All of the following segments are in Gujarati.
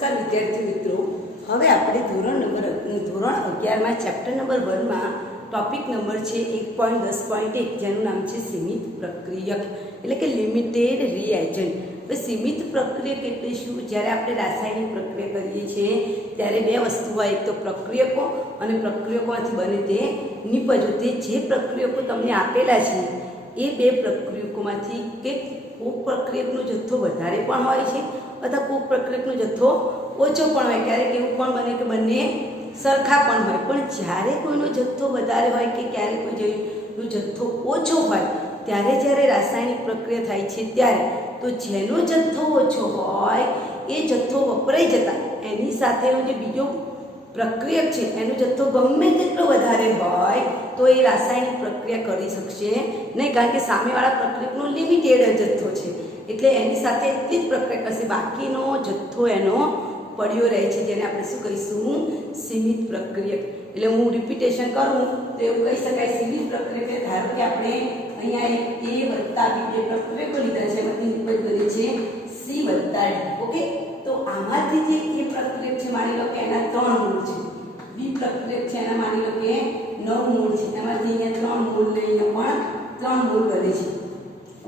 નમસ્કાર વિદ્યાર્થી મિત્રો, હવે આપણે ધોરણ 11માં ચેપ્ટર નંબર 1માં ટોપિક નંબર છે 1.10.1 જેનું નામ છે સીમિત પ્રક્રિયક એટલે કે લિમિટેડ રિએજન્ટ। તો સીમિત પ્રક્રિયક એટલે શું? જ્યારે આપણે રાસાયણિક પ્રક્રિયા કરીએ છીએ ત્યારે બે વસ્તુ હોય, એક તો પ્રક્રિયકો અને પ્રક્રિયકોમાંથી બને તે નિપજો। તે જે પ્રક્રિયકો તમને આપેલા છે એ બે પ્રક્રિયકોમાંથી કે કોઈક પ્રક્રિયકનો જથ્થો વધારે પણ હોય છે અથવા કોઈક પ્રક્રિયકનો જથ્થો ઓછો પણ હોય। ક્યારેક એવું પણ બને કે બંને સરખા પણ હોય, પણ જ્યારે કોઈનો જથ્થો વધારે હોય કે ક્યારેક કોઈનો જથ્થો ઓછો હોય ત્યારે જ્યારે રાસાયણિક પ્રક્રિયા થાય છે ત્યારે તો જેનો જથ્થો ઓછો હોય એ જથ્થો વપરાઈ જતા એની સાથેનો જે બીજો પ્રક્રિયક છે એનો જથ્થો ગમે તેટલો વધારે હોય તો એ રાસાયણિક પ્રક્રિયા કરી શકશે નહીં, કારણ કે સામેવાળા પ્રક્રિયકનો લિમિટેડ જથ્થો છે એટલે એની સાથે એટલી જ પ્રક્રિયા કરશે, બાકીનો જથ્થો એનો પડ્યો રહે છે, જેને આપણે શું કહીશું? સીમિત પ્રક્રિયક। એટલે હું રિપીટેશન કરું તો એવું કહી શકાય સીમિત પ્રક્રિયક ધારો કે આપણે અહીંયા એક A વત્તા B બે પ્રક્રિયકો લીધા છે, એમાંથી નિપજ બને છે C વત્તા D। ઓકે, તો આમાંથી જે A પ્રક્રિયક છે માની લો કે એના 3 મૂળ છે, B પ્રક્રિયક છે એના માની લો કે 9 મૂળ છે, એમાંથી અહીંયા 3 મૂળ ને અહીંયા પણ 3 મૂળ બને છે।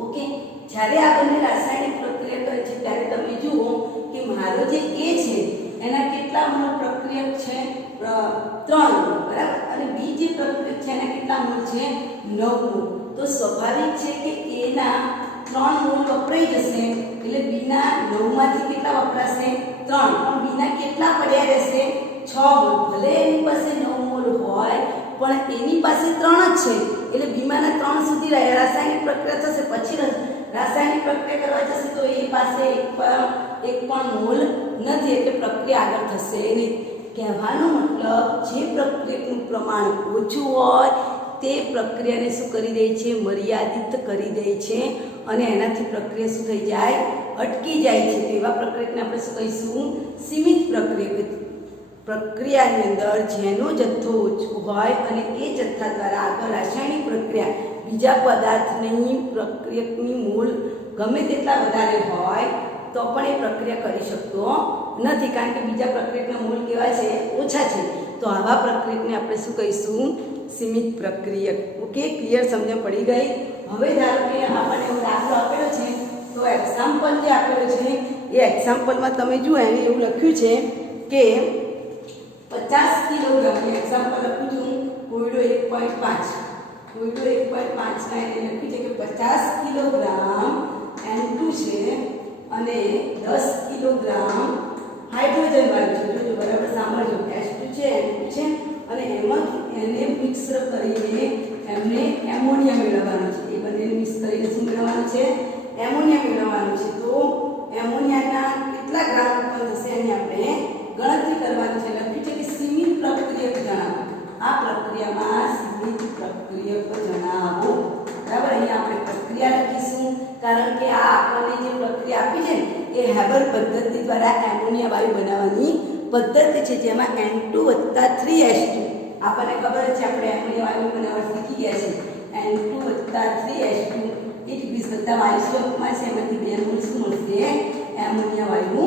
ઓકે, જ્યારે આ બંને રાસાયણિક પ્રક્રિયા કરે છે ત્યારે તમે જુઓ કે મારો જે A છે એના કેટલા મૂળ પ્રક્રિયક છે? 3 મૂળ, બરાબર, અને B જે પ્રક્રિયક છે એના કેટલા મૂળ છે? 9 મૂળ। તો સ્વાભાવિક છે કે A ના 3 મૂળ વપરાઈ જશે એટલે B ના 9 માંથી કેટલા વપરાશે? 3, પણ B ના કેટલા પડ્યા રહેશે? 6 મૂળ। ભલે એની પાસે 9 મૂળ હોય પણ એની પાસે 3 જ છે એટલે B માના 3 સુધી રાસાયણિક પ્રક્રિયા થશે, પછી રાસાયણિક પ્રક્રિયા કરવા જશે તો એ પાસે એક પણ મૂળ નથી એટલે પ્રક્રિયા આગળ થશે નહીં। કહેવાનો મતલબ જે પ્રક્રિયકનું પ્રમાણ ઓછું હોય તે પ્રક્રિયાને શું કરી દે છે? મર્યાદિત કરી દે છે અને એનાથી પ્રક્રિયા શું થઈ જાય? અટકી જાય છે। તો એવા પ્રક્રિયકને આપણે શું કહીશું? સીમિત પ્રક્રિયક। પ્રક્રિયાની અંદર જેનો જથ્થો ઓછો હોય અને એ જથ્થા દ્વારા આગળ રાસાયણિક પ્રક્રિયા બીજા પદાર્થની પ્રક્રિયકની મૂળ ગમે તેટલા વધારે હોય તો પણ એ પ્રક્રિયા કરી શકતો નથી, કારણ કે બીજા પ્રક્રિયકના મૂળ કેવા છે? ઓછા છે। તો આવા પ્રક્રિયકને આપણે શું કહીશું? સીમિત પ્રક્રિયક। Okay, clear? સમજણ પડી ગઈ? હવે ધારો કે આપણને એવો દાખલો આપેલો છે તો એક્ઝામ્પલ જે આપેલો છે એ એક્ઝામ્પલમાં તમે જુઓ એને એવું લખ્યું છે કે 50 કિલોગ્રામ એક્ઝામ્પલ લખું છું, કોયડો 1.5 કોયડો 1.5 ના એને લખ્યું છે કે 50 કિલોગ્રામ N2 છે અને 10 કિલોગ્રામ હાઇડ્રોજન વાયુ છે। જો બરાબર સાંભળજો, H2 છે N2 છે અને એમાં એને મિક્સ કરીને એમને એમોનિયા મેળવવાનું છે। એ બંનેને મિક્સ કરીને શું મેળવવાનું છે? એમોનિયા મેળવવાનું છે। તો એમોનિયાના કેટલા ગ્રામ ઉત્પન્ન થશે એની આપણે ગણતરી કરવાની છે। લખ્યું છે કે સીમિત પ્રક્રિયક જણાવો। આ પ્રક્રિયામાં સીમિત પ્રક્રિયક જણાવો, બરાબર। અહીંયા આપણે પ્રક્રિયા લખીશું કારણ કે આ આપણને જે પ્રક્રિયા આપી છે એ હેબર પદ્ધતિ દ્વારા એમોનિયા વાયુ બનાવવાની પદ્ધતિ છે, જેમાં N2 + 3H2 આપણને ખબર છે, આપણે એમોનિયા વાયુ બનાવવા શીખી ગયા છે। N2 + 3H2 ઇટ મીન્સ બધા વાયુ સ્વરૂપમાં છે, એમાંથી બે મૂળ શું મળશે? એમોનિયા વાયુ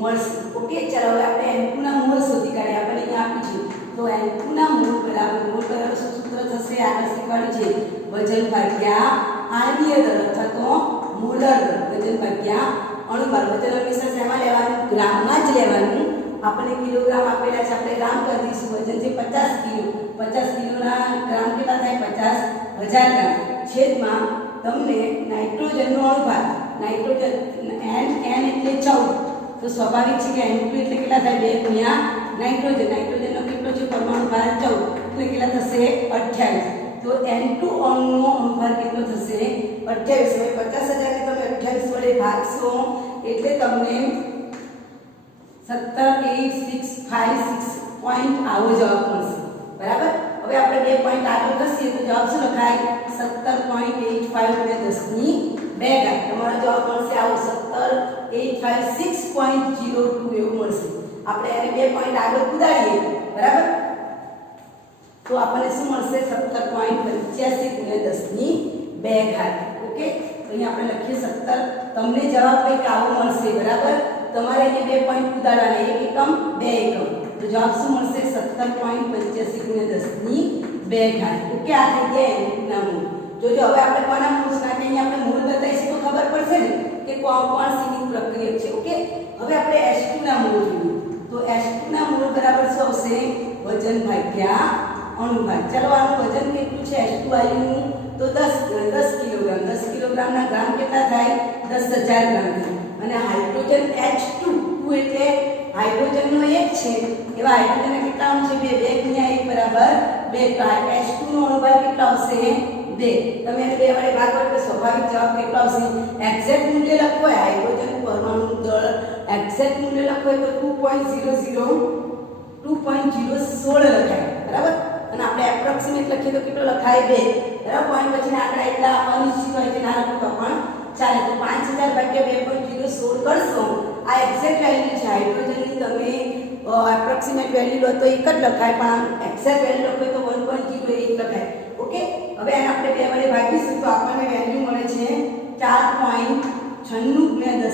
મળશે। ઓકે, ચાલો હવે આપણે N2 ના મૂળ શોધી કાઢીએ। આપણે અહીંયા આપ્યું છે તો N2 ના મૂળ બરાબર શું સૂત્ર થશે? આગળ શીખવાડ્યું છે વજન ભાગ્યા આણ્વીય દળ અથવા તો મોલર દળ, વજન ભાગ્યા અણુભાર। વજન હંમેશા શેમાં લેવાનું? ગ્રામમાં જ લેવાનું। આપણે કિલોગ્રામ આપેલા છે, આપણે ગ્રામ કરી દઈશું। વજન છે 50 કિલો, 50 કિલોના ગ્રામ કેટલા થાય? 50,000 ગ્રામ છેદમાં તમને નાઇટ્રોજનનો અણુભાર, નાઇટ્રોજન N એટલે 14, તો સ્વાભાવિક છે કે N2 એટલે કેટલા થાય? 2 ગુણ્યા નાઇટ્રોજન, નાઇટ્રોજનનો કેટલો છે? પરમાણુ ભાર 14 એટલે કેટલા થશે? 28। તો N2 અણુનો અણુભાર કેટલો થશે? 28। હવે 50,000 ને તમે 28 વડે ભાગશો એટલે તમને 17,865 પોઈન્ટ આવો જવાબ મળશે, બરાબર। હવે આપણે 2 પોઈન્ટ આગળ ઘસીએ તો જવાબ શું લખાય? 17.85 × 10⁵ તમારો જવાબ મળશે આવો 17,856.02 એવું મળશે। આપણે એને 2 પોઈન્ટ આગળ કુદાડીએ, બરાબર, તો આપણને શું મળશે? 17.85 × 10⁵। ઓકે, તો અહીંયા આપણે લખીએ 17, તમને જવાબ કંઈક આવો મળશે, બરાબર। તમારે અહીંયા 2 પોઈન્ટ ઉતારવાના, 1 એકમ 2 એકમ, તો જવાબ શું મળશે? 17.85 × 10 2 ઓકે, આ થઈ ગયા એના મૂળ. જોજો હવે આપણે કોના મૂળ નાખીએ, અહીંયા આપણે મૂળ બતાવીશું તો ખબર પડશે ને કે કોણ સીમિત પ્રક્રિયક છે. ઓકે, હવે આપણે H2 ના મૂળ જોઈએ. તો H2 ના મૂળ બરાબર શું આવશે? વજન ભાગ્યા અણુભાર. ચલો આનું વજન કેટલું છે H2 આયનનું? તો 10 કિલોગ્રામ. 10 કિલોગ્રામના ગ્રામ કેટલા થાય? 10,000 ગ્રામ થાય. અને હાઇડ્રોજન H2 એટલે હાઇડ્રોજનનો એક છે, એવા હાઇડ્રોજનના કેટલા અણુ છે? 2 × 1 બરાબર 2. તો H2 નો અણુભાર કેટલો આવશે? 2. તમે એને 2 વડે ભાગ કરો તો સ્વાભાવિક જવાબ કેટલો આવશે? એક્ઝેક્ટ મૂલ્ય લખવું હોય હાઇડ્રોજન પરમાણુ દળ એક્ઝેક્ટ મૂલ્ય લખવું હોય તો 2.16 લખાય, બરાબર. અને આપણે એપ્રોક્સિમેટ લખીએ તો કેટલો લખાય? 2, બરાબર. પોઈન્ટ પછીના આંકડા એટલા અનિશ્ચિત હોય છે, ના લખો તો પણ ચાલે. તો 5000 ભાગ્યા 2.16 કરશો, આ એક્ઝેક્ટ વેલ્યુ છે હાઇડ્રોજનની. તમે એપ્રોક્સિમેટ વેલ્યુ લો તો એક જ લખાય, પણ એક્ઝેક્ટ વેલ્યુ લખો તો 1.08 લખાય. ઓકે, હવે એને આપણે 2 વડે ભાગીશું તો આપણને વેલ્યુ મળે છે 4.96 × 10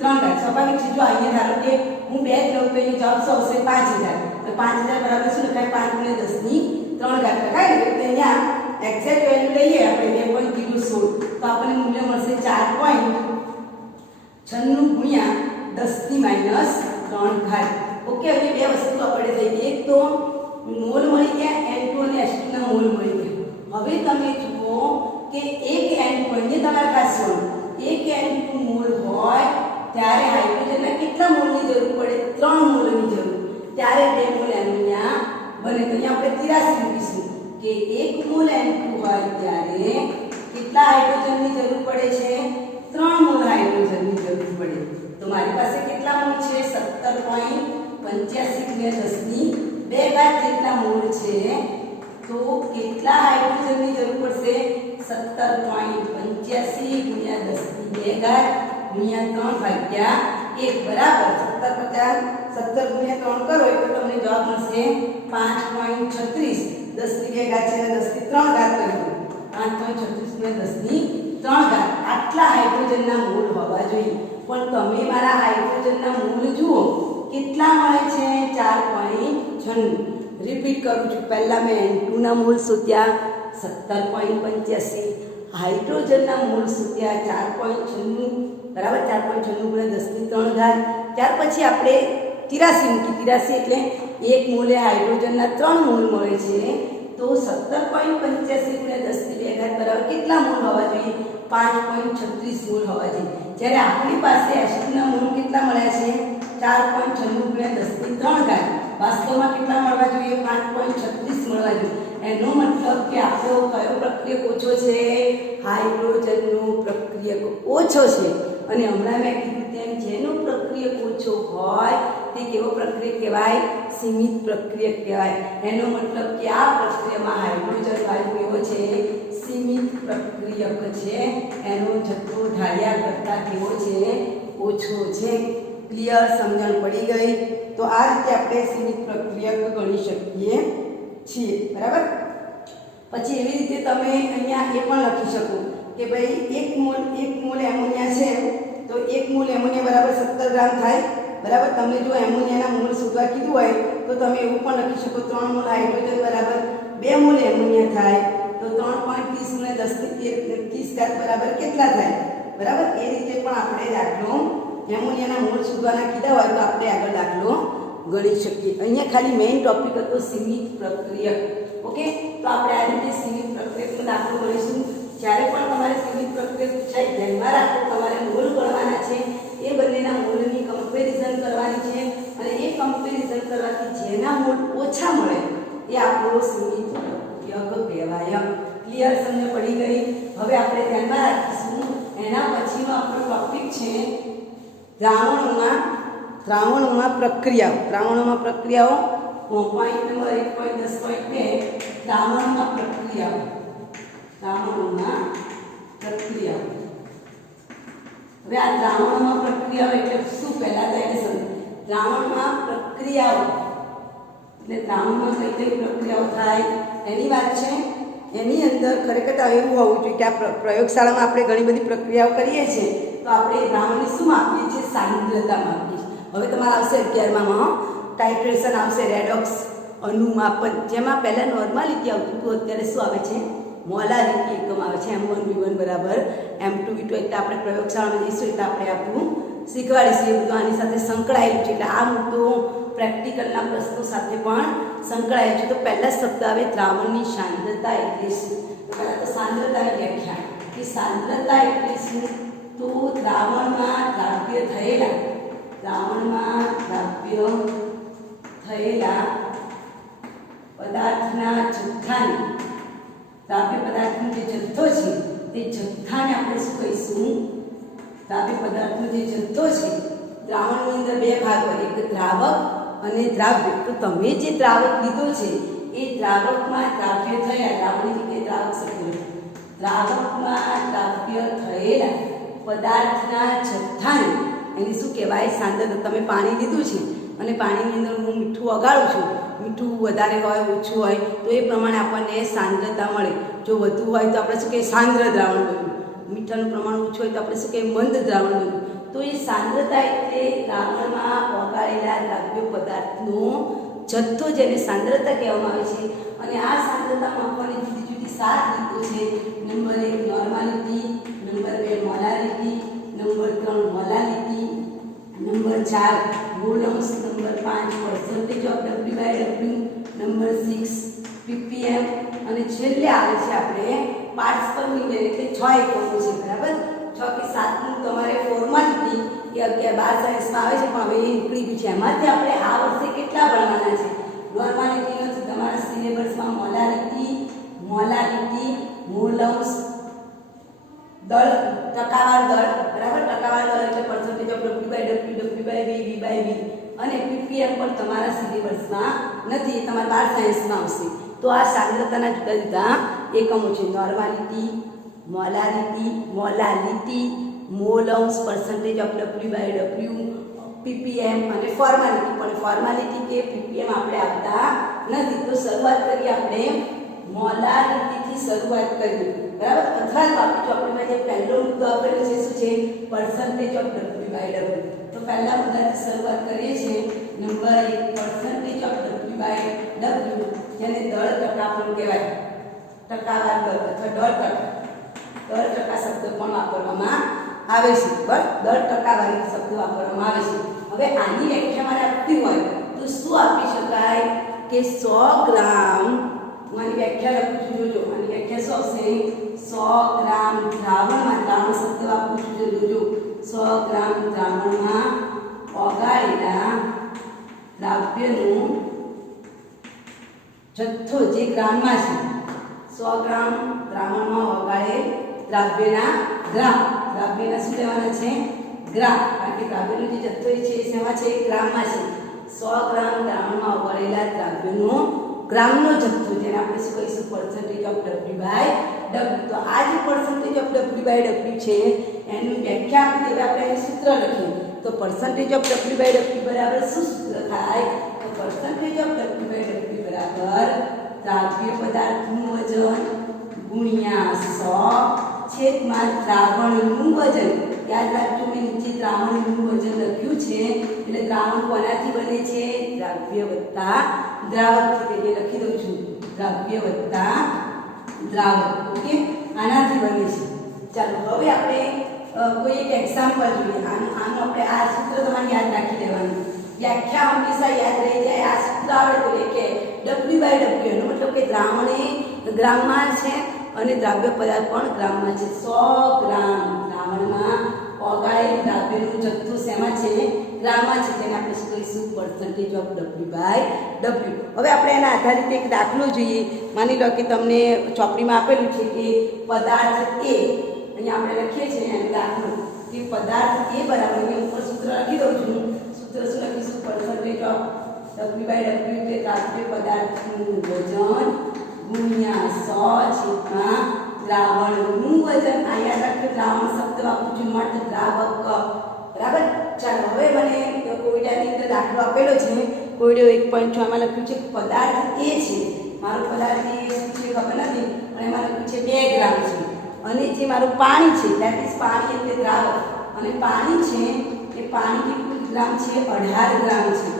3 સ્વાભાવિક છે. જો અહીંયા ધારો કે હું 2 જ લઉં તો એનો જવાબ શું આવશે? 5000. તો 5000 બરાબર શું લખાય? 5 × 10 3 લખાય. એટલે અહીંયા એક્ઝેક્ટ વેલ્યુ લઈએ આપણે 2.016 તો આપણને મૂલ્ય મળશે 4.96 × 10⁻³ ઓકે. હવે બે વસ્તુ આપણે થઈ ગઈ, એક તો મોલ મળી ગયા N2 અને H2 ના મોલ મળી ગયા. હવે તમે જુઓ કે એક N2 અહીંયા તમારે ખાસ જોવું, એક N2 મોલ હોય ત્યારે હાઇડ્રોજનના કેટલા મોલની જરૂર પડે? 3 મોલની જરૂર. ત્યારે 2 મોલ એમોનિયા બને. તો અહીંયા આપણે 83 મૂકીશું કે 1 મોલ N2 હોય ત્યારે કેટલા હાઇડ્રોજનની જરૂર પડે છે? 3 મોલ હાઇડ્રોજનની જરૂર પડે. તો મારી પાસે કેટલા મોલ છે? 17.85 × 10⁻² જેટલા મોલ છે. તો કેટલા હાઇડ્રોજનની જરૂર પડશે? 17.85 × 10⁻² × 3/1 બરાબર. 17 × 3 કરો એટલે તમને જવાબ મળશે 5.36. 10⁻² છે અને 10⁻³ કર્યું 5.36 × 10⁻³ આટલા હાઇડ્રોજનના મોલ હોવા જોઈએ. પણ તમે મારા હાઇડ્રોજનના મોલ જુઓ કેટલા મળે છે? 4.96. રિપીટ કરું છું, પહેલા મેં N2 ના મોલ શોધ્યા 17.85, હાઇડ્રોજનના મોલ શોધ્યા 4.96 બરાબર. 4.96 × 10⁻³ ત્યાર પછી આપણે 83 મૂકી. 83 એટલે 1 મોલે હાઇડ્રોજનના 3 મોલ મળે છે. તો 17.85 × 10⁻² બરાબર કેટલા મોલ હોવા જોઈએ? 5.36 મોલ હોવા જોઈએ. જ્યારે આપણી પાસે H2 ના મોલ કેટલા મળ્યા છે? 4.96 × 10⁻³ વાસ્તવમાં કેટલા મળવા જોઈએ? 5.36 મળવા જોઈએ. એનો મતલબ કે આપણો કયો પ્રક્રિયક ઓછો છે? હાઇડ્રોજનનો પ્રક્રિયક ઓછો છે. અને હમણાં મેં કીધું તેમ જેનો પ્રક્રિયક ઓછો હોય તે કેવો પ્રક્રિયક કહેવાય? સીમિત પ્રક્રિયક કહેવાય. એનો મતલબ કે આ પ્રક્રિયામાં હાઇડ્રોજન વાયુ એવો છે સીમિત પ્રક્રિયક છે. એનો જથ્થો ઢાળિયા કરતાં કેવો છે? ઓછો છે. ક્લિયર? સમજણ પડી ગઈ? તો આ રીતે આપણે સીમિત પ્રક્રિયક ગણી શકીએ છીએ, બરાબર. પછી એવી રીતે તમે અહીંયા એ પણ લખી શકો કે ભાઈ 1 મોલ એમોનિયા છે તો 1 મોલ એમોનિયા બરાબર 17 ગ્રામ થાય, બરાબર. તમને જો એમોનિયાના મોલ શોધવા કીધું હોય તો તમે એવું પણ લખી શકો 3 મોલ હાઇડ્રોજન બરાબર 2 મોલ એમોનિયા થાય. તો 3.30 × 10⁻³ બરાબર કેટલા થાય? બરાબર. એ રીતે પણ આપણે દાખલો એમોનિયાના મોલ શોધવાના કીધા હોય તો આપણે આગળ દાખલો ગણી શકીએ. અહીંયા ખાલી મેઇન ટોપિક હતો સીમિત પ્રક્રિયક. ઓકે, તો આપણે આ રીતે સીમિત પ્રક્રિયકનો દાખલો ગણીશું. જ્યારે પણ તમારે સીમિત પ્રક્રિયક પૂછાય ધ્યાનમાં રાખો તમારે મોલ ગણવાના છે. એ બંનેના મોલની કમ્પેરિઝન કરવાની છે અને એ કમ્પેરિઝન કરવાથી જેના મોલ ઓછા મળે એ આપણો સીમિત પ્રક્રિયક કહેવાય. ક્લિયર? સમજ પડી ગઈ? હવે આપણે ધ્યાનમાં રાખીશું એના પછીનો આપણો ટોપિક છે દ્રાવણોમાં પ્રક્રિયાઓ. દ્રાવણોમાં પ્રક્રિયાઓ પોઈન્ટ નંબર 1.10.2 દ્રાવણોમાં પ્રક્રિયાઓ. દ્રાવણોમાં પ્રક્રિયાઓ. હવે આ દ્રાવણોમાં પ્રક્રિયાઓ એટલે શું? પહેલા તો એને સમજો. દ્રાવણમાં પ્રક્રિયાઓ એટલે દ્રાવણમાં કઈ કઈ પ્રક્રિયાઓ થાય એની વાત છે. એની અંદર ખરેખર એવું હોવું જોઈએ કે આ પ્રયોગશાળામાં આપણે ઘણી બધી પ્રક્રિયાઓ કરીએ છીએ તો આપણે દ્રાવણની શું માપીએ છીએ? સાંદ્રતા માપીએ છીએ. હવે તમારે આવશે 11માં ટાઇટ્રેશન આવશે, રેડોક્સ અનુમાપન, જેમાં પહેલાં નોર્માલિટી આવતું હતું, અત્યારે શું આવે છે? મોલારિટી એકમ આવે છે. M1V1 બરાબર M2V2. એટલે આપણે પ્રયોગશાળામાં જઈશું એટલે આપણે આપણું શીખવાડીશું. એ બધું આની સાથે સંકળાયેલું છે. એટલે આ મુદ્દો પ્રેક્ટિકલના પ્રશ્નો સાથે પણ સંકળાયેલો છે. તો પહેલા શબ્દ આવે દ્રાવણની સાંદ્રતા એટલે શું? પહેલાં તો સાંદ્રતાની વ્યાખ્યા કે સાંદ્રતા એટલે શું? તો દ્રાવણમાં દ્રાવ્ય થયેલા પદાર્થના જથ્થાને, દ્રાવ્ય પદાર્થનો જે જથ્થો છે તે જથ્થાને આપણે શું કહીશું? દ્રાવ્ય પદાર્થનો જે જથ્થો છે, દ્રાવણની અંદર બે ભાગ હોય, એક દ્રાવક અને દ્રાવ્ય. તો તમે જે દ્રાવક લીધો છે એ દ્રાવકમાં દ્રાવ્ય થયા, દ્રાવણની જગ્યાએ દ્રાવક શબ્દ લખો, દ્રાવકમાં દ્રાવ્ય થયેલા પદાર્થના જથ્થાને એની શું કહેવાય? સાંદ્રતા. તમે પાણી લીધું છે અને પાણીની અંદર હું મીઠું ઓગાળું છું, મીઠું વધારે હોય ઓછું હોય તો એ પ્રમાણે આપણને સાંદ્રતા મળે. જો વધુ હોય તો આપણે શું કહીએ? સાંદ્ર દ્રાવણ બન્યું. મીઠાનું પ્રમાણ ઓછું હોય તો આપણે શું કહીએ? મંદ દ્રાવણ બન્યું. તો એ સાંદ્રતા એટલે દ્રાવણમાં ઓગાળેલા દ્રાવ્ય પદાર્થનો જથ્થો, જેને સાંદ્રતા કહેવામાં આવે છે. અને આ સાંદ્રતા માપવાની જુદી જુદી 7 રીતો છે. Number 1 normality, number 2 molarity, number 3 molality, number 4 મોલમ્સ, number 5 percentage of W/W, number 6 ppm અને છેલ્લે આવે છે આપણે પાર્ટ્સ પર મીટર, એટલે 6 એકમો છે. બરાબર? 6 કે 7નું તમારે ફોર્માલિટી એ 11-12 સાયન્સમાં આવે છે, પણ હવે એ નીકળી ગયું છે. એમાંથી આપણે આ વર્ષે કેટલા ભણવાના છે? નોર્માલિટીનો તમારા સિલેબસમાં મોલાલિટી, મોલમ્સ, દળ, ટકાવાર દળ, બરાબર? ટકાવાર દળ એટલે percentage of W/W, W/V, V/V અને ppm પણ તમારા સિલેબસમાં નથી, એ તમારા 12 સાયન્સમાં આવશે. તો આ સાંદ્રતાના જુદા જુદા એકમો છે. નોર્માલિટી, મોલાલિટી, મોલમ્સ, પર્સન્ટેજ ઓફ W/W, ppm અને ફોર્માલિટી. પણ ફોર્માલિટી કે ppm આપણે આપતા નથી. તો શરૂઆત કરીએ આપણે મોલાલિટીથી શરૂઆત કરીએ. બરાબર? અથવા તો આપણે ચોપડીમાં જે પહેલો મુદ્દો આપેલો છે શું છે? Percentage of W/W. તો પહેલા મુદ્દાથી શરૂઆત કરીએ છીએ. નંબર 1 પર્સન્ટેજ ઓફ W/W, જેને દળ ટકા પણ કહેવાય. ટકાવાર દળ અથવા દળ ટકા શબ્દ પણ વાપરવામાં આવે છે. બરાબર? દળ ટકાવારી શબ્દ વાપરવામાં આવે છે. હવે આની વ્યાખ્યા મારે આપવી હોય તો શું આપી શકાય? કે 100 ગ્રામ, આની વ્યાખ્યા લખું છું, જોજો. આની વ્યાખ્યા શું આવશે? 100 ગ્રામ દ્રાવણમાં, દ્રાવણ શબ્દ વાપરું છું, જોજો. 100 ગ્રામ દ્રાવણમાં ઓગાળેલા દ્રાવ્યનો જથ્થો, જે ગ્રામમાં છે, 100 ગ્રામ દ્રાવણમાં ઓગાળેલ દ્રાવ્યના ગ્રામ, દ્રાવ્યના શું લેવાના છે? ગ્રામ. કારણ કે દ્રાવ્યનો જે જથ્થો છે એ શેમાં છે? ગ્રામમાં છે. 100 ગ્રામ દ્રાવણમાં ઓગાળેલા દ્રાવ્યનો ગ્રામનો જથ્થો, જેને આપણે શું કહીશું? Percentage of W/W. તો આ જે પર્સન્ટેજ ઓફ W/W છે એનું વ્યાખ્યા આપી દેવા, આપણે એનું સૂત્ર લખીએ. તો પર્સન્ટેજ ઓફ W/W બરાબર શું સૂત્ર થાય? તો પર્સન્ટેજ ઓફ W/W બરાબર દ્રાવ્ય પદાર્થનું વજન ગુણ્યા 100 છેદમાં દ્રાવણનું વજન. યાદ રાખજો, મેં નીચે દ્રાવણનું વજન લખ્યું છે. એટલે દ્રાવણ કોનાથી બને છે? દ્રાવ્ય વત્તા દ્રાવકથી. એટલે લખી દઉં છું, દ્રાવ્ય વત્તા દ્રાવક. ઓકે? આનાથી બને છે. ચાલો હવે આપણે કોઈ એક એક્ઝામ્પલ જોઈએ. આનું આપણે આ સૂત્ર તમારે યાદ રાખી લેવાનું. વ્યાખ્યા હંમેશા યાદ રહી જાય. આ સૂત્ર આવડે તો કે W/W એનો મતલબ કે દ્રાવણ એ ગ્રામમાં છે અને દ્રાવ્ય પદાર્થ પણ ગ્રામમાં છે. 100 ગ્રામ દ્રાવણમાં ઓગાળેલ દ્રાવ્યનો જથ્થો શેમાં છે? ગ્રામમાં છે. તેને આપણે શું કહીશું? Percentage of W/W. હવે આપણે એના આધારિત એક દાખલો જોઈએ. માની લો કે તમને ચોપડીમાં આપેલું છે કે પદાર્થ A, અહીંયા આપણે લખીએ છીએ એનો દાખલો કે પદાર્થ A બરાબર, અહીંયા ઉપર સૂત્ર લખી દઉં છું. સૂત્ર શું લખીશું? પર્સન્ટેજ ઓફ W/W એટલે દ્રાવ્ય પદાર્થનું વજન ગુણ્યા 100 છેદમાં દ્રાવણનું વજન. આ યાદ રાખજો, દ્રાવણ શબ્દ વાપરું છું, નોટ દ્રાવક. બરાબર? ચાલો હવે મને કોયડાની અંદર દાખલો આપેલો છે. કોયડો 1.6 માં લખ્યું છે પદાર્થ A છે. મારો પદાર્થ A શું છે ખબર નથી, પણ એમાં લખ્યું છે 2 ગ્રામ છે. અને જે મારું પાણી છે, ધેટ ઇઝ પાણી એટલે દ્રાવક, અને પાણી છે એ પાણી કેટલું ગ્રામ છે 18 ગ્રામ છે.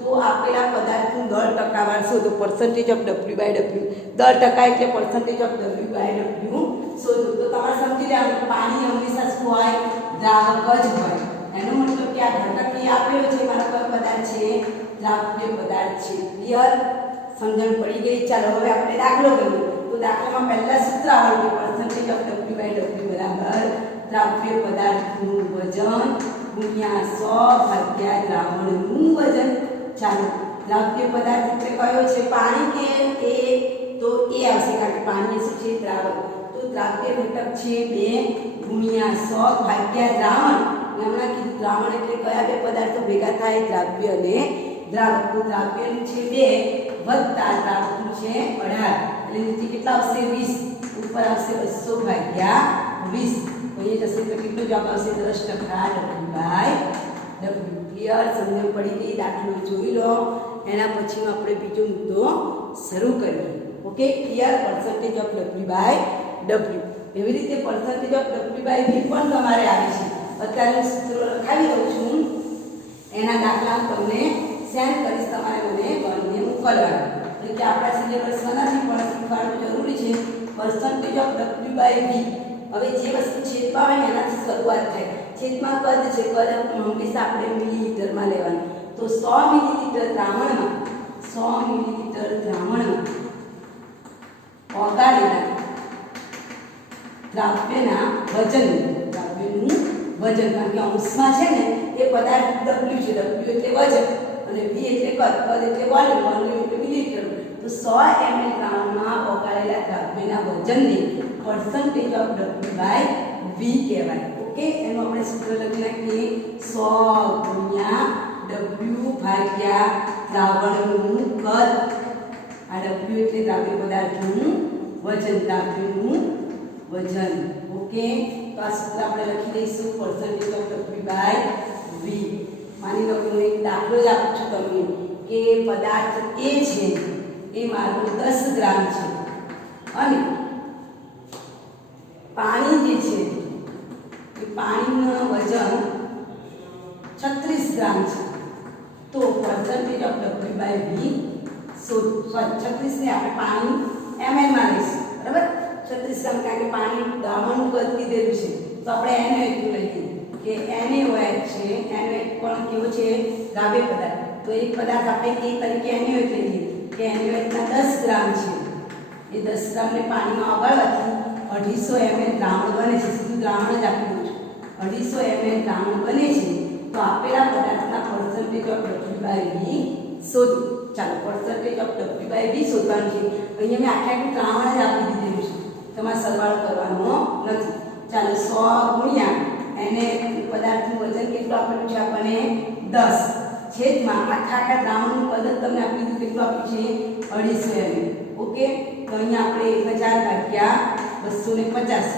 તો આપેલા પદાર્થનું 10% શોધો. પર્સન્ટેજ ઓફ W/W 10% એટલે પર્સન્ટેજ ઓફ W/W શોધો. તો તમારે સમજી લેવાનું પાણી હંમેશા શું હોય? દ્રાવક જ હોય. એનો મતલબ કે આ ઘટક એ આપેલો છે મારો કયો પદાર્થ છે? દ્રાવ્ય પદાર્થ છે. ક્લિયર? સમજણ પડી ગઈ? ચાલો હવે આપણે દાખલો કરીએ. તો દાખલામાં પહેલા સૂત્ર આવડે પર્સન્ટેજ ઓફ W/W બરાબર દ્રાવ્ય પદાર્થનું વજન ગુણ્યા 100 ભાગ્યા દ્રાવણનું વજન. ચાલો દ્રાવ્ય પદાર્થ એટલે કયો છે? પાણી કે એ? તો એ આવશે કારણ કે પાણી શું છે? દ્રાવક. તો દ્રાવ્ય ઘટક છે 2 ગુણ્યા 100 ભાગ્યા દ્રાવણ. હમણાં કીધું દ્રાવણ એટલે કયા બે પદાર્થો ભેગા થાય? દ્રાવ્ય અને દ્રાવક. તો દ્રાવ્યનું છે 2 વત્તા દ્રાવકનું છે 18 એટલે નીચે કેટલા આવશે? 20. ઉપર આવશે 200 ભાગ્યા 20. અહીંયા જશે તો કેટલો જવાબ આવશે? 10% W/W. ક્લિયર? સમજણ પડી ગઈ? દાખલો જોઈ લો. એના પછી આપણે બીજો મુદ્દો શરૂ કરીએ. Okay? Clear? Percentage of W/W. એવી રીતે પર્સન્ટેજ ઓફ W/V પણ તમારે આવે છે. અત્યારે સૂત્રો લખાવી દઉં છું. એના દાખલા તમને સેન્ડ કરીશ. તમારે મને ગણીને મોકલવાના. એટલે કે આપણા સિલેબસમાં નથી પણ શીખવાડવું જરૂરી છે. Percentage of W/V. હવે જે વસ્તુ છેદમાં આવે ને એનાથી શરૂઆત થાય. છેદમાં કદ છે. કદ હંમેશા આપણે મિલીલીટરમાં લેવાનું. તો 100 મિલીલીટર દ્રાવણમાં ઓગાળેલા દ્રાવ્યના વજનનું કારણ કે અંશમાં છે ને એ પદાર્થ W છે. W એટલે વજન અને V એટલે કદ. કદ એટલે વોલ્યુમ એટલે મિલીલીટર. તો 100 ml દ્રાવણમાં ઓગાળેલા દ્રાવ્યના વજનને પર્સન્ટેજ ઓફ W/V કહેવાય. ઓકે? એનું આપણે સૂત્ર લખી નાખીએ 100 ગુણ્યા W ભાગ્યા દ્રાવણનું કદ. આ W એટલે દ્રાવ્ય પદાર્થનું વજન. દ્રાવ્યનું વજન. ઓકે? તો આ સૂત્ર આપણે લખી દઈશું પર્સન્ટેજ ઓફ W/V. માની લો કે હું એક દાખલો જ આપું છું તમને કે પદાર્થ A છે એ મારું 10 ગ્રામ છે અને પાણી જે છે એ પાણીનું વજન 36 ગ્રામ છે. તો પર્સન્ટેજ ઓફ W/V 36 ને આપણે પાણી ml માં લઈશું. બરાબર? 36 ગ્રામ કારણ કે પાણી દ્રાવણનું કદ કીધેલું છે. તો આપણે NaOH લઈએ કે NaOH છે. NaOH પણ કેવો છે? દ્રાવ્ય પદાર્થ. તો એક પદાર્થ આપણે A તરીકે NaOH લઈએ કે NaOH ના 10 ગ્રામ છે. એ 10 ગ્રામને પાણીમાં ઓગાળવાથી 250 ml દ્રાવણ બને છે. સીધું દ્રાવણ જ આપી દઉં છું. 250 ml દ્રાવણ બને છે. તો આપેલા પદાર્થના પર્સન્ટેજ ઓફ W/V શોધો. ચાલો પર્સન્ટેજ ઓફ W/V શોધવાનું છે. અહીંયા મેં આખું દ્રાવણ જ આપી દીધેલું છે. તમારે સરવાળો કરવાનો નથી. ચાલો 100 ગુણ્યા એને પદાર્થનું વજન કેટલું આપેલું છે? આપણને 10 છેદમાં આખા દ્રાવણનું પદ તમને આપી દીધું. કેટલું આપ્યું છે? 250 ml. ઓકે? તો અહીંયા આપણે 1000 ભાગ્યા 250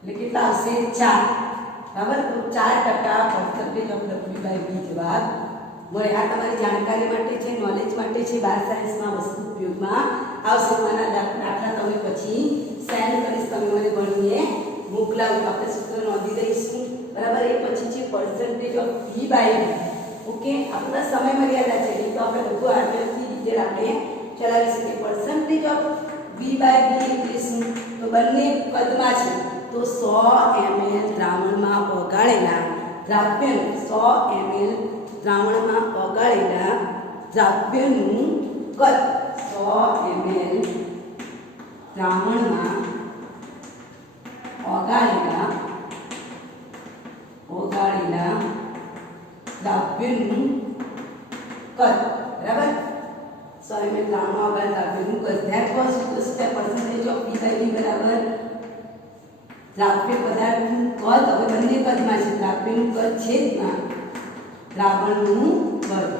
એટલે કેટલા આવશે? 4. બરાબર? તો 4% પર્સન્ટેજ ઓફ W/V જવાબ મળે. આ તમારી જાણકારી માટે છે, નોલેજ માટે છે. 12 સાયન્સમાં વસ્તુ ઉપયોગમાં આવશે. આના દાખલા તમે પછી સેન્ડ કરીશ. તમે મને ભણીને મોકલાવો. આપણે સૂત્ર નોંધી દઈશું. બરાબર? એ પછી છે પર્સન્ટેજ ઓફ V/V. ઓકે? આપણા સમય મર્યાદા છે તો આપણે બધું આગળથી ડિટેલ આપણે ચલાવીશું કે પર્સન્ટેજ ઓફ V/V એટલે શું? તો બંને કદમાં છે. તો 100 ml દ્રાવણમાં ઓગાળેલા દ્રાવ્યનું 100 ml દ્રાવણમાં ઓગાળેલા દ્રાવ્યનું કદ. 100 ml દ્રાવણમાં ઓગાળેલા દ્રાવ્યનું કદ. બરાબર? 100 ml દ્રાવણમાં ઓગાળેલા દ્રાવ્યનું કદ. ધ્યાન સૂત્ર શું છે? પર્સન્ટેજ ઓફ V/V બરાબર દ્રાવ્ય પદાર્થનું કદ. હવે બંને કદમાં છે. દ્રાવ્યનું કદ છેદમાં દ્રાવણનું કદ.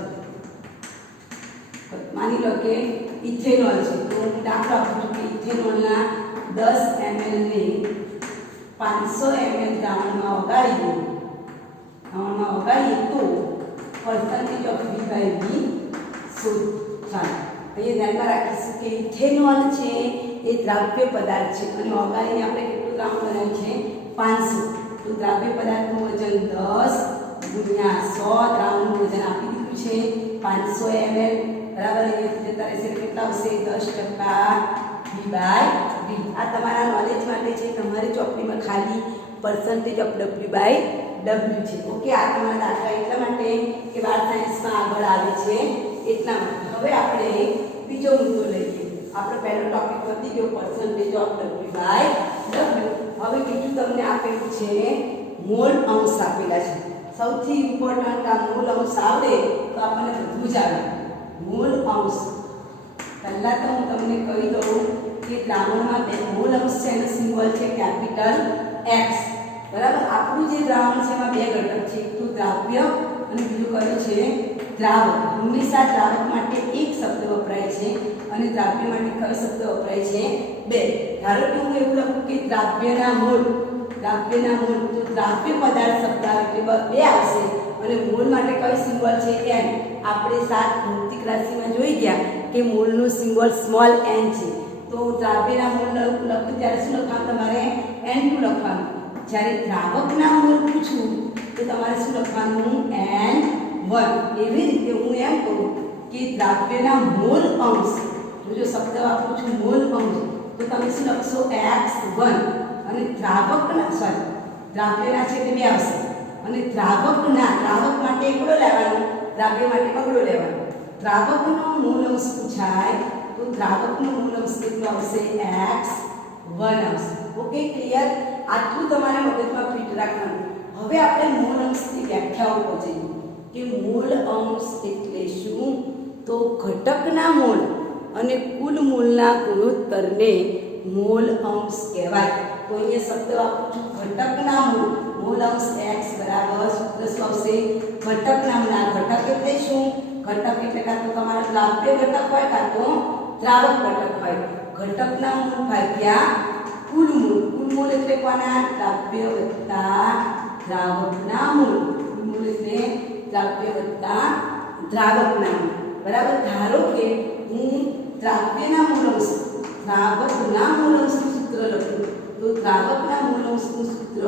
માની લો કે ઇથેનોલ છે. તો હું દાખલો આપું છું કે ઇથેનોલના 10 ml ને 500 ml દ્રાવણમાં ઓગાળીએ તો પર્સન્ટેજ ઓફ V/V શોધો. ચાલો અહીંયા ધ્યાનમાં રાખીશું કે ઇથેનોલ છે એ દ્રાવ્ય પદાર્થ છે અને ઓગાળીને આપણે કેટલું દ્રાવણ બનાવ્યું છે? 500. તો તો દ્રાવ્ય પદાર્થનું વજન 10 ગુણ્યા 100 દ્રાવણનું વજન આપી દીધું છે 500 ml બરાબર. અહીંયા જતા રહેશે કેટલા આવશે 10% V/V. આ તમારા નોલેજ માટે છે. તમારી ચોપડીમાં ખાલી percentage of W/W છે. ઓકે, આ તમારા દાખલા એટલા માટે કે બાર સાયન્સમાં આગળ આવે છે એટલા માટે. હવે આપણે બીજો મુદ્દો લઈએ. આપણો પહેલો ટોપિક પતી ગયો percentage of W/W. હવે બીજું તમને આપેલું છે મોલ અંશ આપેલા છે. સૌથી ઇમ્પોર્ટન્ટ આ મોલ અંશ આવડે તો આપણને બધું જ આવે. મોલ અંશ પહેલા તો હું તમને કહી દઉં કે દ્રાવણમાં બે મોલ અંશ છે એનો સિમ્બોલ છે કેપિટલ X. બરાબર. આપણું જે દ્રાવણ છે એમાં બે ઘટક છે, એક તો દ્રાવ્ય અને બીજું કયું છે દ્રાવક. હંમેશા દ્રાવક માટે એક શબ્દ વપરાય છે અને દ્રાવ્ય માટે કયો શબ્દ વપરાય છે બે. ધારો કે હું એવું લખું કે દ્રાવ્યના મોલ તો દ્રાવ્ય પદાર્થ શબ્દ આવે એટલે બે આવશે અને મોલ માટે કયો સિમ્બોલ છે n. આપણે 7 ભૌતિક રાશિમાં જોઈ ગયા કે મોલનું સિમ્બોલ સ્મોલ n છે. તો દ્રાવ્યના મોલ લખું ત્યારે શું લખવાનું તમારે n2 લખવાનું. જ્યારે દ્રાવકના મોલ પૂછું તો તમારે શું લખવાનું n1. એવી રીતે હું એમ કહું કે દ્રાવ્યના મોલ અંશ, જો શબ્દ વાપરું છું મોલ અંશ, તો તમે શું લખશો x1 અને દ્રાવ્યના છે એટલે બે આવશે અને દ્રાવક માટે એકડો લેવાનો, દ્રાવ્ય માટે બગડો લેવાનો. દ્રાવકનો મોલ અંશ પૂછાય તો દ્રાવકનો મોલ અંશ કેટલો આવશે x1 આવશે. Okay, clear? આટલું તમારે મગજમાં ફિટ રાખવાનું. હવે આપણે મોલ અંશની વ્યાખ્યાઓ પર જઈએ કે મોલ અંશ એટલે શું. તો ઘટકના મોલ અને કુલ મોલના ગુણોત્તરને મોલ અંશ કહેવાય. તો અહીંયા શબ્દ વાપરું છું ઘટકના મોલ અંશ x બરાબર સૂત્ર શું આવશે ઘટકના મોલ. ઘટક એટલે શું? ઘટક એટલે કાં તો તમારો દ્રાવ્ય ઘટક હોય કાં તો દ્રાવક ઘટક હોય. ઘટકના મોલ ભાગ્યા કુલ મોલ એટલે કોના? દ્રાવ્ય વત્તા દ્રાવકના મોલ. કુલ મોલ એટલે દ્રાવ્ય વત્તા દ્રાવકના મોલ. બરાબર. ધારો કે હું દ્રાવ્યના મોલ અંશ દ્રાવકના મોલ અંશનું સૂત્ર લખું તો દ્રાવકના મોલ અંશનું સૂત્ર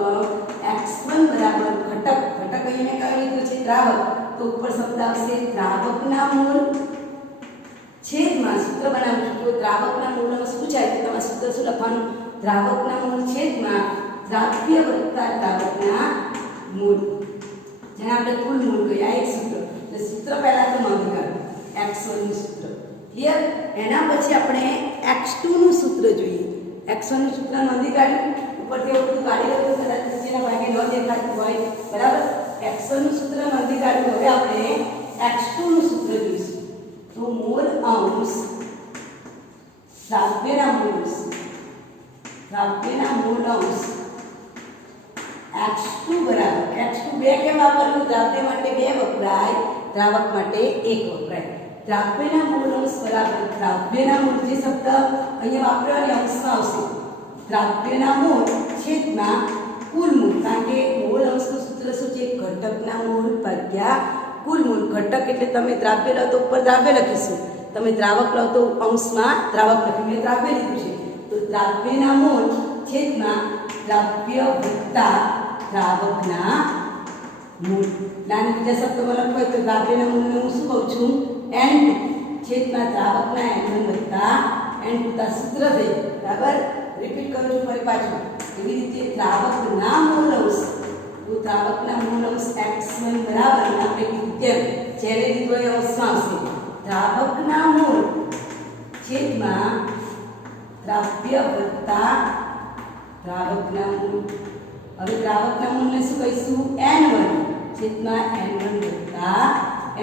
x1 બરાબર ઘટક અહીંયા કઈ લીધું છે દ્રાવક, તો ઉપર શબ્દ આવશે દ્રાવકના મોલ છેદમાં સૂત્ર બનાવું છું. તો દ્રાવકના મોલ અંશ પૂછાય તો તમારે સૂત્ર શું લખવાનું? દ્રાવકના મોલ છેદમાં દ્રાવ્ય વત્તા દ્રાવકના મોલ, જેને આપણે કુલ મોલ કહીએ. આ એક સૂત્ર. એટલે સૂત્ર પહેલા તો નોંધી કાઢો x1 નું સૂત્ર. ક્લિયર? એના પછી આપણે x2 નું સૂત્ર જોઈએ. x1 નું સૂત્ર નોંધી કાઢ્યું, ઉપરથી એવું બધું કાઢી લો તો કદાચ નીચેના ભાગે ન દેખાતું હોય. બરાબર. x1 નું સૂત્ર નોંધી કાઢ્યું. હવે આપણે x2 નું સૂત્ર જોઈશું. તો મોલ અંશ દ્રાવ્યના મોલ અંશ x2 બરાબર x2 બે કેમ વાપરવું? દ્રાવ્ય માટે બે વપરાય, દ્રાવક માટે એક વપરાય. દ્રાવ્યના મોલ અંશ બરાબર દ્રાવ્યના મોલ, જે શબ્દ અહીંયા વાપર્યો અને અંશમાં આવશે દ્રાવ્યના મોલ છેદમાં કુલ મોલ. કારણ કે મોલ અંશનું સૂત્ર શું છે? ઘટકના મોલ ભાગ્યા કુલ મોલ. ઘટક એટલે તમે દ્રાવ્ય લો તો ઉપર દ્રાવ્ય લખીશું, તમે દ્રાવક લો તો અંશમાં દ્રાવક લખી. મેં દ્રાવ્ય લીધું છે તો દ્રાવ્યના મોલ છેદમાં દ્રાવ્ય વત્તા દ્રાવકના મોલ. નાની બીજા શબ્દમાં લખવું હોય તો દ્રાવ્યના મોલને હું શું કહું છું? n2 છેદમાં દ્રાવકના n1 વત્તા n2. સૂત્ર થઈ. બરાબર. રિપીટ કરું છું ફરી પાછું. એવી રીતે દ્રાવકના મોલ અંશ, તો દ્રાવકના મોલ અંશ x1 બરાબર આપણે કીધું તેમ જ્યારે લીધો એ અંશમાં આવશે દ્રાવકના મોલ છેદમાં દ્રાવ્ય વત્તા દ્રાવકના મોલ. હવે દ્રાવકના મોલને શું કહીશું? n1 છેદમાં n1 વત્તા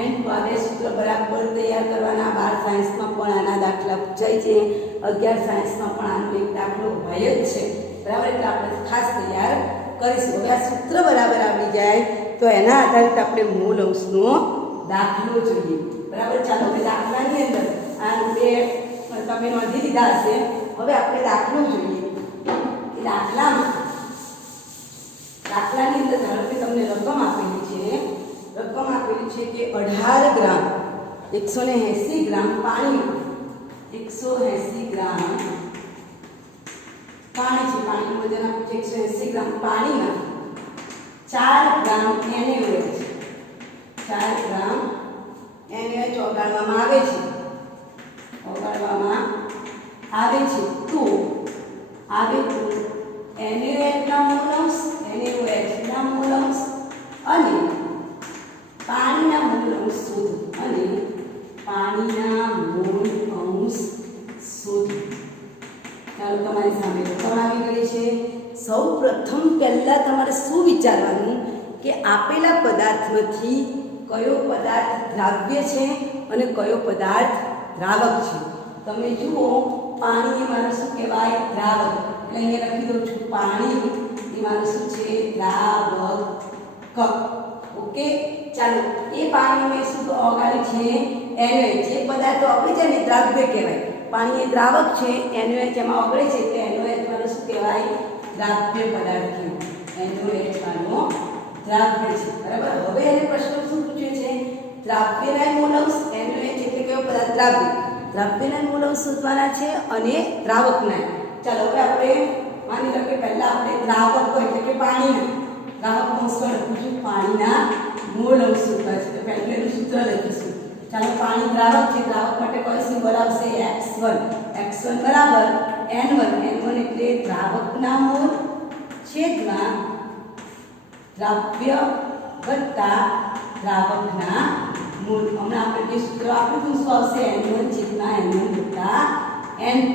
n2. હવે સૂત્ર બરાબર તૈયાર કરવાના. 12 સાયન્સમાં પણ આના દાખલા પૂછાય છે, 11 સાયન્સમાં પણ આનો એક દાખલો હોય જ છે. બરાબર. એટલે આપણે ખાસ તૈયાર કરીશું. હવે આ સૂત્ર બરાબર આવડી જાય તો એના આધારિત આપણે મોલ અંશનો દાખલો જોઈએ. બરાબર. ચાલો હવે દાખલાની અંદર આ બે તમે નોંધી લીધા હશે. હવે આપણે દાખલો જોઈએ. એ દાખલાની અંદર ધારો કે તમને રકમ આપેલી છે કે 18 ગ્રામ 180 ગ્રામ પાણી 180 ગ્રામ પાણી છે. પાણીનું વજન આપ્યું છે 180 ગ્રામ પાણીમાં 4 ગ્રામ NaOH 4 ગ્રામ NaOH ઓગાળવામાં આવે છે તો આવે તો NaOH ના મોલ અંશ અને પાણીના મોલ અંશ શોધો ચાલો તમારી સામે રકમ આવી ગઈ છે સૌ પ્રથમ પહેલા તમારે શું વિચારવાનું કે આપેલા પદાર્થમાંથી કયો પદાર્થ દ્રાવ્ય છે અને કયો પદાર્થ દ્રાવક છે તમે જુઓ પાણી એ મારું શું કહેવાય દ્રાવક એટલે અહીંયા લખી દઉં છું પાણી એ મારું શું છે દ્રાવક ઓકે ચાલો એ પાણી મેં શું ઓગાળ્યું છે NaOH જે પદાર્થો ઓગળે છે ને દ્રાવ્ય કહેવાય પાણી એ દ્રાવક છે NaOH એમાં ઓગળે છે એટલે NaOH મારું શું કહેવાય દ્રાવ્ય પદાર્થ NaOH માનો દ્રાવ્ય છે બરાબર હવે એને પ્રશ્ન શું પૂછ્યો છે દ્રાવ્યના મોલ અંશ NaOH એટલે કયો પદાર્થ દ્રાવ્યના મોલ અંશ શોધવાના છે અને દ્રાવકના ચાલો હવે આપણે માની લો કે પહેલા આપણે દ્રાવક એટલે કે પાણીના દ્રાવક અંશ લખીશું પાણીના મોલ અંશ શોધવા છે તો પહેલું એનું સૂત્ર લખીશું ચાલો પાણી દ્રાવક છે દ્રાવક માટે કયો સિમ્બોલ આવશે x1 બરાબર n1 એટલે દ્રાવકના મોલ છેદમાં દ્રાવ્ય વત્તા દ્રાવકના મોલ હમણાં આપણે જે સૂત્ર આપ્યું શું આવશે n1 છેદમાં n1 વત્તા n2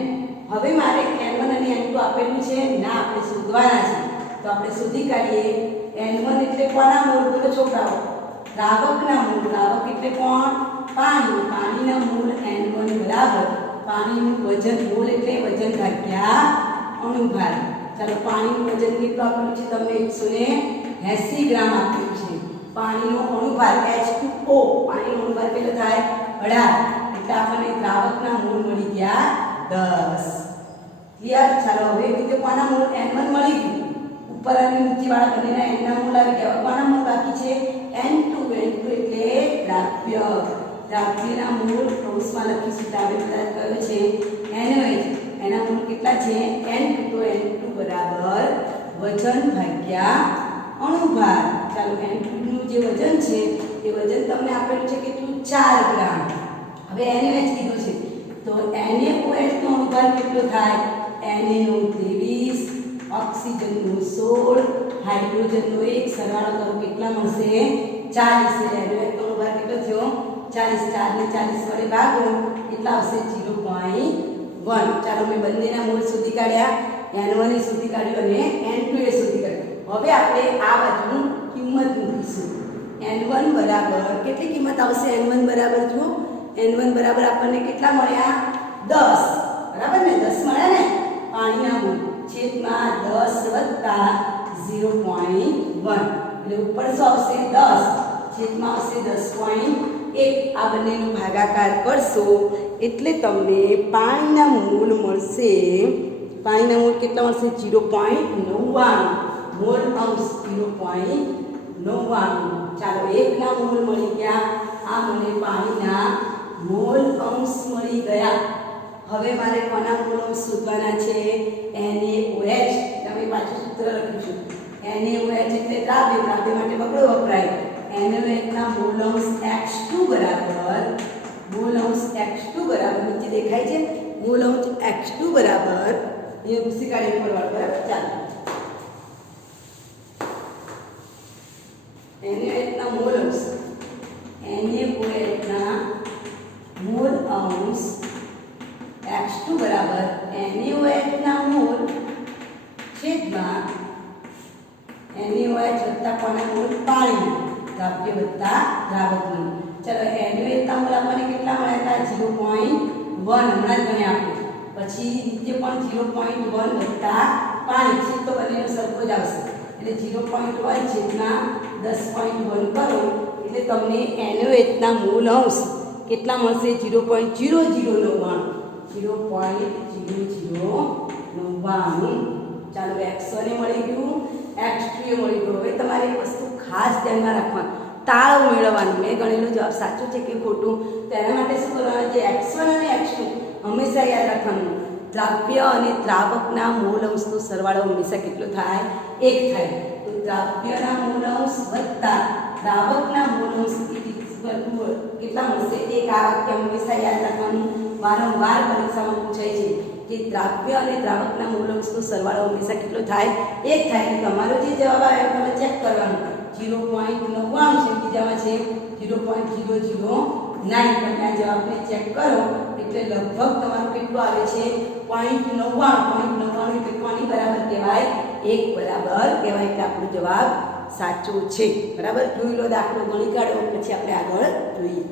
હવે મારે n1 અને n2 આપેલું છે ના આપણે શોધવાના છે તો આપણે શોધી કાઢીએ n1 એટલે કોના મોલ બોલો છોકરાઓ દ્રાવકના મોલ દ્રાવક એટલે કોણ પાણીના મોલ n1 બરાબર પાણીનું વજન મોલ એટલે વજન ભાગ્યા અણુભાર ચાલો પાણીનું વજન કેટલું આપેલું છે તમને 180 ગ્રામ આપ્યું છે પાણીનો અણુભાર H2O પાણીનો અણુભાર કેટલો થાય 18 એટલે આપણને દ્રાવકના મોલ મળી ગયા 10 ક્લિયર ચાલો હવે રીતે કોના મોલ n1 મળી ગયું ઉપર અને નીચે વાળા બંનેના n ના મોલ આવી ગયા કોના મોલ બાકી છે n2 એટલે દ્રાવ્યના મોલ કૌંસમાં લખીશું દ્રાવ્ય પદાર્થ કયો છે NaOH એના મોલ કેટલા છે n2 તો n2 બરાબર વજન ભાગ્યા અણુભાર ચાલો n2 નું જે વજન છે એ વજન તમને આપેલું છે કેટલું 4 ગ્રામ હવે NaOH કીધું છે તો NaOH નો અણુભાર કેટલો થાય Na નો 23 ઓક્સિજન નો 16 હાઇડ્રોજન નો 1 સરવાળો કરો કેટલા મળશે 40 એટલે NaOH નો અણુભાર કેટલો થયો 40 4 ને 40 વડે ભાગો કેટલા આવશે 0.1 ચાલો મેં બંનેના મોલ શોધી કાઢ્યા n1 એ શોધી કાઢ્યું અને n2 એ શોધી કાઢ્યું હવે આપણે આ બાજુનું કિંમત મૂકીશું n1 બરાબર કેટલી કિંમત આવશે n1 બરાબર જુઓ n1 બરાબર આપણને કેટલા મળ્યા 10 બરાબર ને 10 મળ્યા ને પાણીના મોલ છેદમાં 10 વત્તા 0.1 એટલે ઉપર શું આવશે 10 છેદમાં આવશે 10.1 આ બંનેનો ભાગાકાર કરશો એટલે તમને પાણીના મોલ મળશે પાણીના મોલ કેટલા મળશે 0.99 મોલ અંશ 0.99 ચાલો 1 ના મોલ મળી ગયા આ મને પાણીના મોલ અંશ મળી ગયા હવે મારે કોના મોલ અંશ શોધવાના છે NaOH તમે પાછું સૂત્ર લખીશું NaOH એટલે દ્રાવ્ય માટે બગડો વપરાય NaOH ના મોલ અંશ x2 બરાબર નીચે દેખાય છે મોલ અંશ x2 બરાબર એ ભૂસી કાઢી ઉપર બરાબર ચાલો NaOH ના મોલ અંશ x2 બરાબર NaOH ના મોલ છેદમાં NaOH વત્તા કોના મોલ પાણી દ્રાવ્ય વત્તા દ્રાવકનું ચલો NaOH ના મોલ આપણને કેટલા મળ્યા હતા 0.1 હમણાં જ મને આપ્યું પછી નીચે પણ 0.1 વત્તા પાણી છે તો બંનેનો સરખો જ આવશે એટલે 0.1 છેદમાં 10.1 કરો એટલે તમને NaOH ના મોલ અંશ કેટલા મળશે 0.0099 ચાલો x1 એ મળી ગયું x2 એ મળી ગયું હવે તમારે એક વસ્તુ ખાસ ધ્યાનમાં રાખવાનું તાળો મેળવવાનું મેં ગણેલો જવાબ સાચો છે કે ખોટું તો એના માટે શું કરવાનું છે x1 અને x2 હંમેશા યાદ રાખવાનું દ્રાવ્ય અને દ્રાવકના મોલ અંશનો સરવાળો હંમેશા કેટલો થાય 1 થાય તો દ્રાવ્યના મૂળ અંશ વત્તા દ્રાવકના મૂળ અંશ કેટલા મળશે? એક આ વાક્ય હંમેશા યાદ રાખવાનું, વારંવાર પરીક્ષામાં પૂછાય છે કે દ્રાવ્ય અને દ્રાવકના મૂળ અંશનો સરવાળો હંમેશા કેટલો થાય? 1 થાય. એટલે તમારો જે જવાબ આવે તમે ચેક કરવાનું. 0.99 છે, બીજામાં છે 0.009. પણ આ જવાબને ચેક કરો એટલે લગભગ તમારું કેટલું આવે છે? 0.99. એટલે કોની બરાબર કહેવાય? 1 બરાબર કહેવાય. એટલે આપણો જવાબ સાચો છે. બરાબર, જોઈ લો દાખલો, ગણી કાઢો, પછી આપણે આગળ જોઈએ.